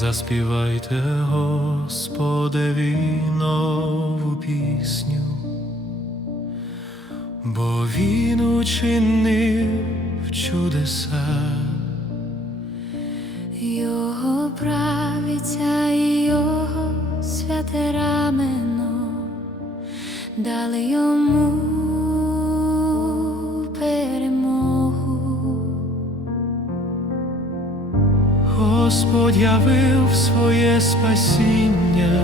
заспівайте Господеві нову пісню, бо Він учинив чудеса. Його правиця і його святе рамено дали йому Господь явив своє спасіння.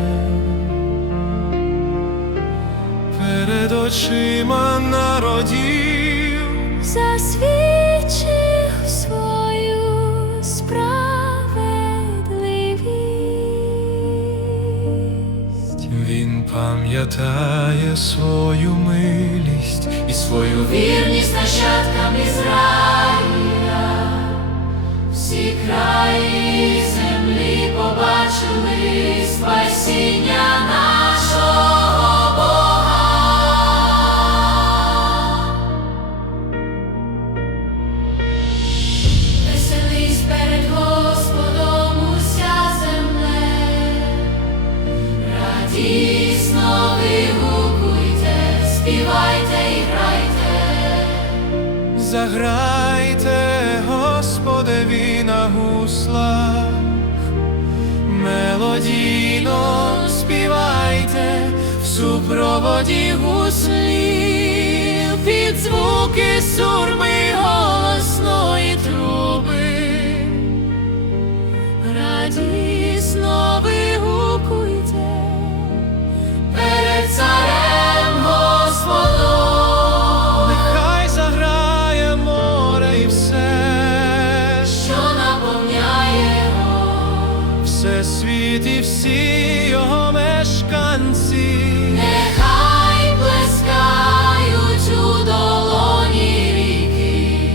Перед очима народів, Засвідчив свою справедливість. він пам'ятає свою милість і свою Вірність нащадкам Ізраїля, радісно вигукуйте, співайте і грайте. Заграйте, Господеві на гуслах, мелодійно співайте в супроводі гуслів, під звуки сурми все світ і всі його мешканці. нехай плескають у долоні ріки,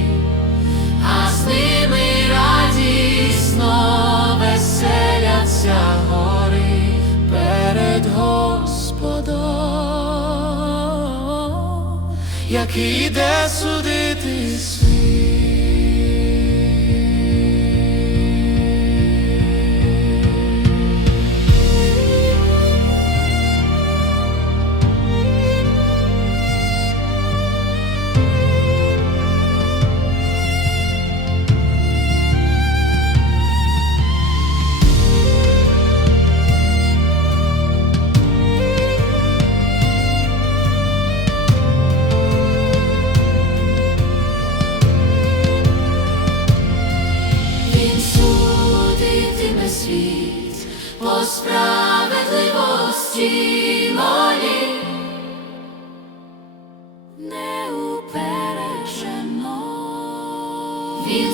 а з ними радісно веселяться гори перед Господом. який йде судити світ. душі мої не упережено. Він